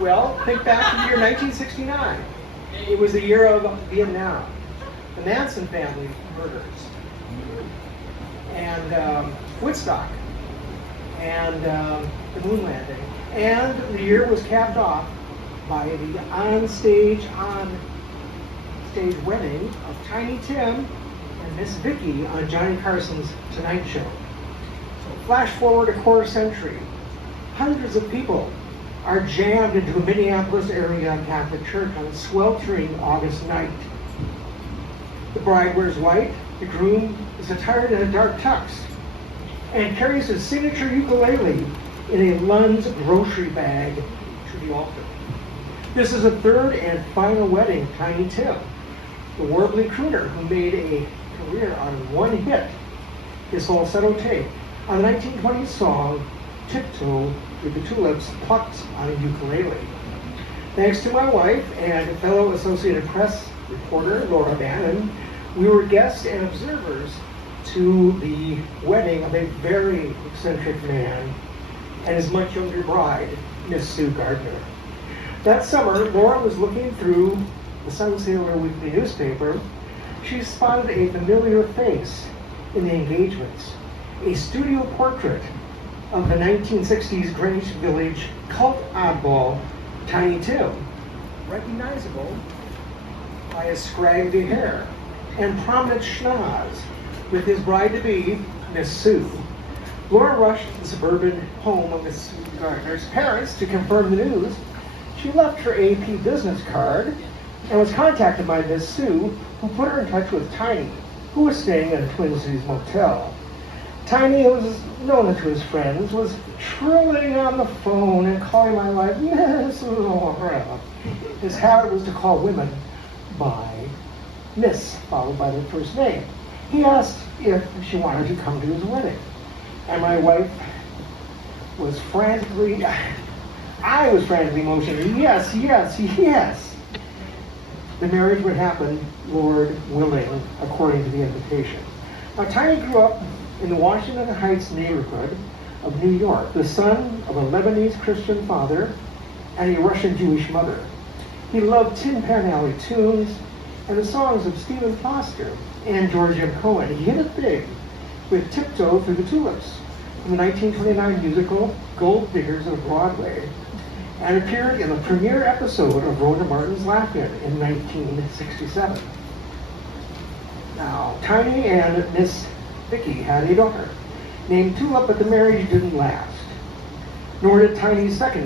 Well, think back to the year 1969. It was the year of Vietnam. The Manson family murders. And Woodstock. And the moon landing. And the year was capped off by the on-stage wedding of Tiny Tim and Miss Vicky on Johnny Carson's Tonight Show. So flash forward a quarter century. Hundreds of people are jammed into a Minneapolis area Catholic church on a sweltering August night. The bride wears white, the groom is attired in a dark tux, and carries his signature ukulele in a Lund's grocery bag to the altar. This is the third and final wedding of Tiny Tim, the warbly crooner who made a career out of one hit, his falsetto take, on the 1920s song Tiptoe Through the Tulips, plucked on a ukulele. Thanks to my wife and fellow Associated Press reporter Laura Bannon, we were guests and observers to the wedding of a very eccentric man and his much younger bride, Miss Sue Gardner. That summer, Laura was looking through the Sun Sailor Weekly newspaper. She spotted a familiar face in the engagements, a studio portrait of the 1960s Greenwich Village cult oddball, Tiny Tim, recognizable by his scraggly hair and prominent schnoz with his bride-to-be, Miss Sue. Laura rushed to the suburban home of Miss Sue Gardner's parents to confirm the news. She left her AP business card and was contacted by Miss Sue, who put her in touch with Tiny, who was staying at a Twin Cities motel. Tiny, who was known to his friends, was trilling on the phone and calling my wife Miss Laura. His habit was to call women by Miss, followed by their first name. He asked if she wanted to come to his wedding. And my wife was frantically, I was frantically motioning, yes, yes, yes. The marriage would happen, Lord willing, according to the invitation. Now, Tiny grew up in the Washington Heights neighborhood of New York, the son of a Lebanese Christian father and a Russian Jewish mother. He loved Tin Pan Alley tunes and the songs of Stephen Foster and George M. Cohen. He hit it big with Tiptoe Through the Tulips from the 1929 musical Gold Diggers of Broadway, and appeared in the premiere episode of Rhoda Martin's Laugh-In in 1967. Now, Tiny and Miss Vicky had a daughter named Tulip, but the marriage didn't last, nor did Tiny's second